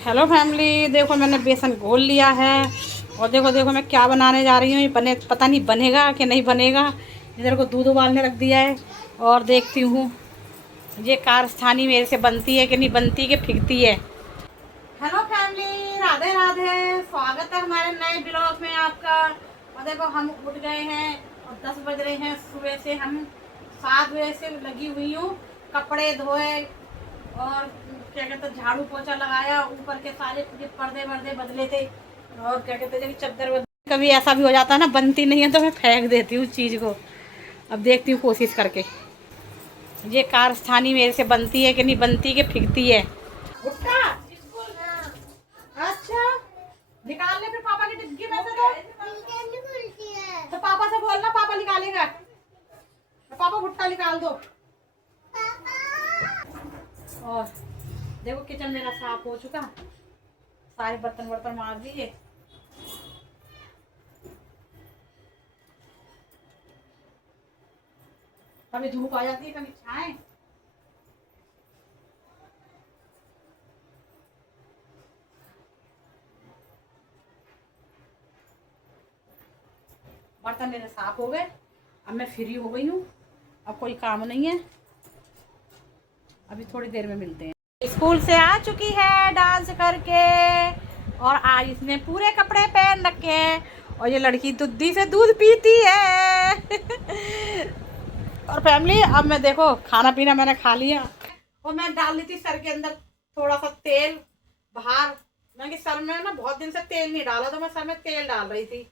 Hello family, देखो मैंने बेसन घोल लिया है। और देखो देखो मैं क्या बनाने जा रही हूँ। ये बने पता नहीं बनेगा कि नहीं बनेगा। इधर को दूध उबालने रख दिया है और देखती हूँ ये कारस्थानी मेरे से बनती है कि नहीं बनती कि फिरती है। हेलो फैमिली, राधे राधे, स्वागत है हमारे नए ब्लॉग में आपका। और देखो हम उठ गए हैं और 10 बज रहे हैं सुबह से। हम 7 बजे से लगी हुई हूँ, कपड़े धोए और क्या कहते हैं झाड़ू पोछा लगाया, ऊपर के सारे पर्दे वर्दे बदले थे। और क्या कहते हैं चादर, कभी ऐसा भी हो जाता है ना बनती नहीं है तो मैं फेंक देती हूँ चीज़ को। अब देखती हूँ कोशिश करके ये कारस्थानी मेरे से बनती है कि नहीं बनती कि फिरती है। भुट्टा अच्छा निकाल ले फिर पापा की डिग्गी में से। तो पापा से बोलना, पापा निकालेगा। पापा भुट्टा निकाल दो। और देखो किचन मेरा साफ हो चुका, सारे बर्तन वर्तन मार दिए। कभी धूप आ जाती है कभी छाए। बर्तन मेरे साफ हो गए। अब मैं फ्री हो गई हूँ, अब कोई काम नहीं है। अभी थोड़ी देर में मिलते हैं। स्कूल से आ चुकी है डांस करके और आज इसने पूरे कपड़े पहन रखे हैं। और ये लड़की दूधी से दूध पीती है। और फैमिली अब मैं देखो खाना पीना मैंने खा लिया और मैं डाल ली थी सर के अंदर थोड़ा सा तेल बाहर। मैं सर में ना बहुत दिन से तेल नहीं डाला तो मैं सर में तेल डाल रही थी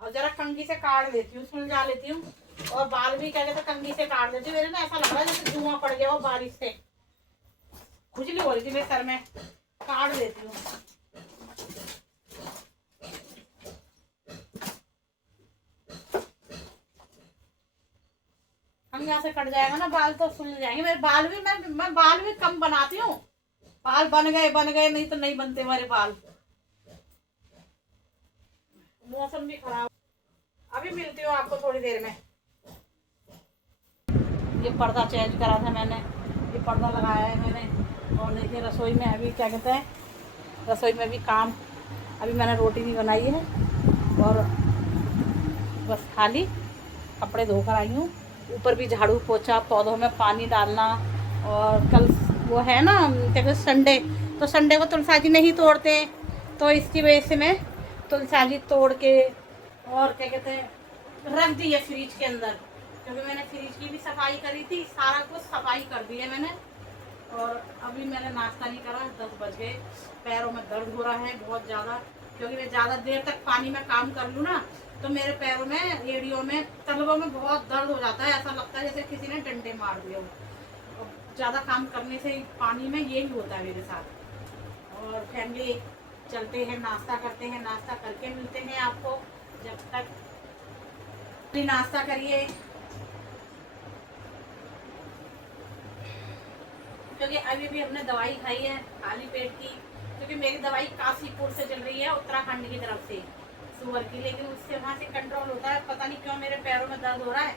और जरा कंघी से काट लेती हूँ, सुलझा लेती हूँ। और बाल भी क्या कहते कंघी से काट देती हूँ। मेरे ना ऐसा लग रहा है जैसे धुआं पड़ गया हो बारिश से, खुजली हो रही थी मेरे सर में, काट देती हूँ। हम यहाँ से कट जाएगा ना बाल तो सुल जाएंगे मेरे बाल भी। मैं बाल भी कम बनाती हूँ। बाल बन गए नहीं तो नहीं बनते हमारे बाल। मौसम भी खराब। अभी मिलती हूँ आपको थोड़ी देर में। ये पर्दा चेंज करा था मैंने, ये पर्दा लगाया है मैंने। और देखिए रसोई में अभी क्या कहते हैं, रसोई में भी काम। अभी मैंने रोटी भी बनाई है और बस खाली कपड़े धोकर आई हूँ। ऊपर भी झाड़ू पोछा, पौधों में पानी डालना। और कल वो है ना क्या कहते संडे, तो संडे को तुलसा जी नहीं तोड़ते, तो इसकी वजह से मैं तुलसा जी तोड़ के और क्या कहते हैं रख दी है फ्रिज के अंदर। क्योंकि मैंने फ्रिज की भी सफाई करी थी, सारा कुछ सफाई कर दी है मैंने। और अभी मैंने नाश्ता नहीं करा, 10 बज गए। पैरों में दर्द हो रहा है बहुत ज़्यादा, क्योंकि मैं ज़्यादा देर तक पानी में काम कर लूँ ना तो मेरे पैरों में, एड़ियों में, तलवों में बहुत दर्द हो जाता है। ऐसा लगता है जैसे किसी ने डंडे मार दिए हो। और ज़्यादा काम करने से पानी में यही होता है मेरे साथ। और फैमिली चलते हैं, नाश्ता करते हैं, नाश्ता करके मिलते हैं आपको। जब तक भी नाश्ता करिए, क्योंकि अभी भी हमने दवाई खाई है खाली पेट की। क्योंकि मेरी दवाई काशीपुर से चल रही है, उत्तराखंड की तरफ से, शुगर की। लेकिन उससे वहाँ से कंट्रोल होता है, पता नहीं क्यों मेरे पैरों में दर्द हो रहा है।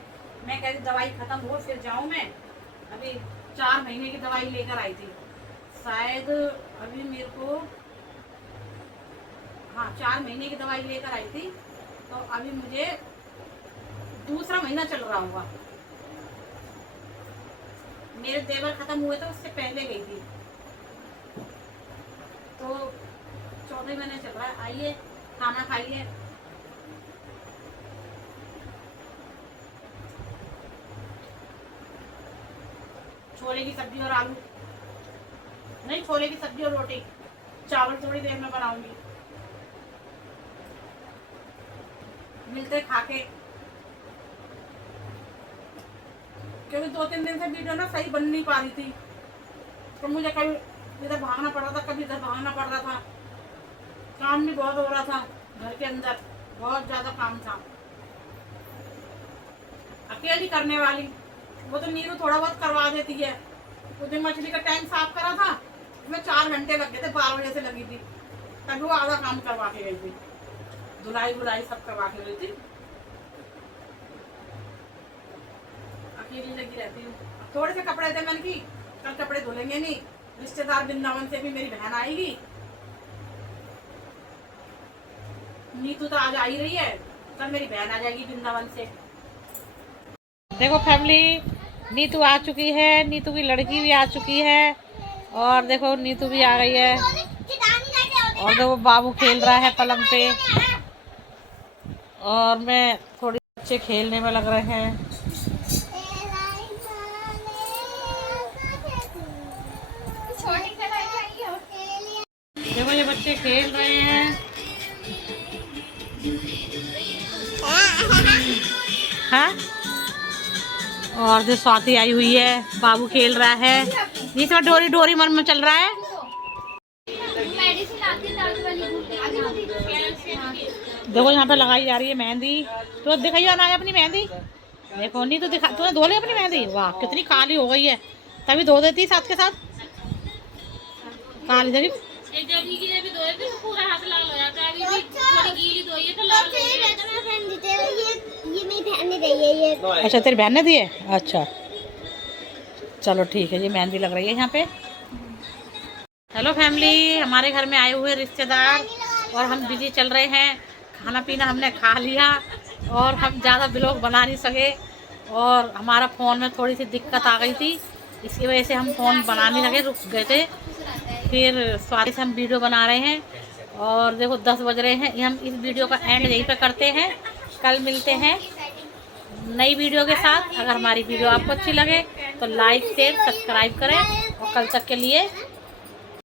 मैं कह रही दवाई खत्म हो फिर जाऊँ मैं। अभी 4 महीने की दवाई लेकर आई थी शायद। अभी मेरे को, हाँ 4 महीने की दवाई लेकर आई थी, तो अभी मुझे दूसरा महीना चल रहा होगा। मेरे देवर खत्म हुए तो उससे पहले गई थी, तो 14 महीने चल रहा है। आइए खाना खाइए। छोले की सब्जी और आलू, नहीं छोले की सब्जी और रोटी। चावल थोड़ी देर में बनाऊंगी। मिलते खा के, क्योंकि 2-3 दिन से वीडियो ना सही बन नहीं पा रही थी। तो मुझे कभी इधर भागना पड़ रहा था, कभी इधर भागना पड़ रहा था। काम भी बहुत हो रहा था घर के अंदर, बहुत ज़्यादा काम था। अकेली करने वाली, वो तो नीरू थोड़ा बहुत करवा देती है। उस दिन मछली का टैंक साफ करा था, उसमें 4 घंटे लग गए थे, 12 बजे से लगी थी, तभी वो आधा काम करवा के गई थी। धुलाई बुलाई सब करवा के गई थी। अकेली लगी रहती हूँ। थोड़े से कपड़े थे मैंने की कल कपड़े धुलेंगे नहीं, रिश्तेदार वृंदावन से भी मेरी बहन आएगी नीतू तो आज आ ही रही है, कल मेरी बहन आ जाएगी वृंदावन से। देखो फैमिली, नीतू आ चुकी है, नीतू की लड़की भी आ चुकी है, और देखो नीतू भी आ गई है, और देखो बाबू खेल रहा है पलंग पे, और मैं थोड़ी बच्चे खेलने में लग रहे हैं। देखो ये बच्चे खेल रहे हैं। हाँ, और जो स्वाति आई हुई है, बाबू खेल रहा है, जिसमें डोरी डोरी मन में चल रहा है। देखो यहाँ पे लगाई जा रही है मेहंदी, तो दिखाइए ना अपनी मेहंदी। देखो नहीं तो दिखा, तूने धो ली अपनी मेहंदी? वाह कितनी काली हो गई है, तभी धो देती साथ के साथ काली। देखी अच्छा, तेरी बहन ने दी है? अच्छा चलो ठीक है, ये मेहंदी लग रही है यहाँ पे। हेलो फैमिली, हमारे घर में आए हुए रिश्तेदार और हम बिजी चल रहे हैं। खाना पीना हमने खा लिया और हम ज़्यादा ब्लॉग बना नहीं सके, और हमारा फ़ोन में थोड़ी सी दिक्कत आ गई थी, इसकी वजह से हम फ़ोन बना नहीं सके, रुक गए थे। फिर स्वाति से हम वीडियो बना रहे हैं, और देखो 10 बज रहे हैं। हम इस वीडियो का एंड यहीं पे करते हैं, कल मिलते हैं नई वीडियो के साथ। अगर हमारी वीडियो आपको अच्छी लगे तो लाइक शेयर सब्सक्राइब करें, और कल तक के लिए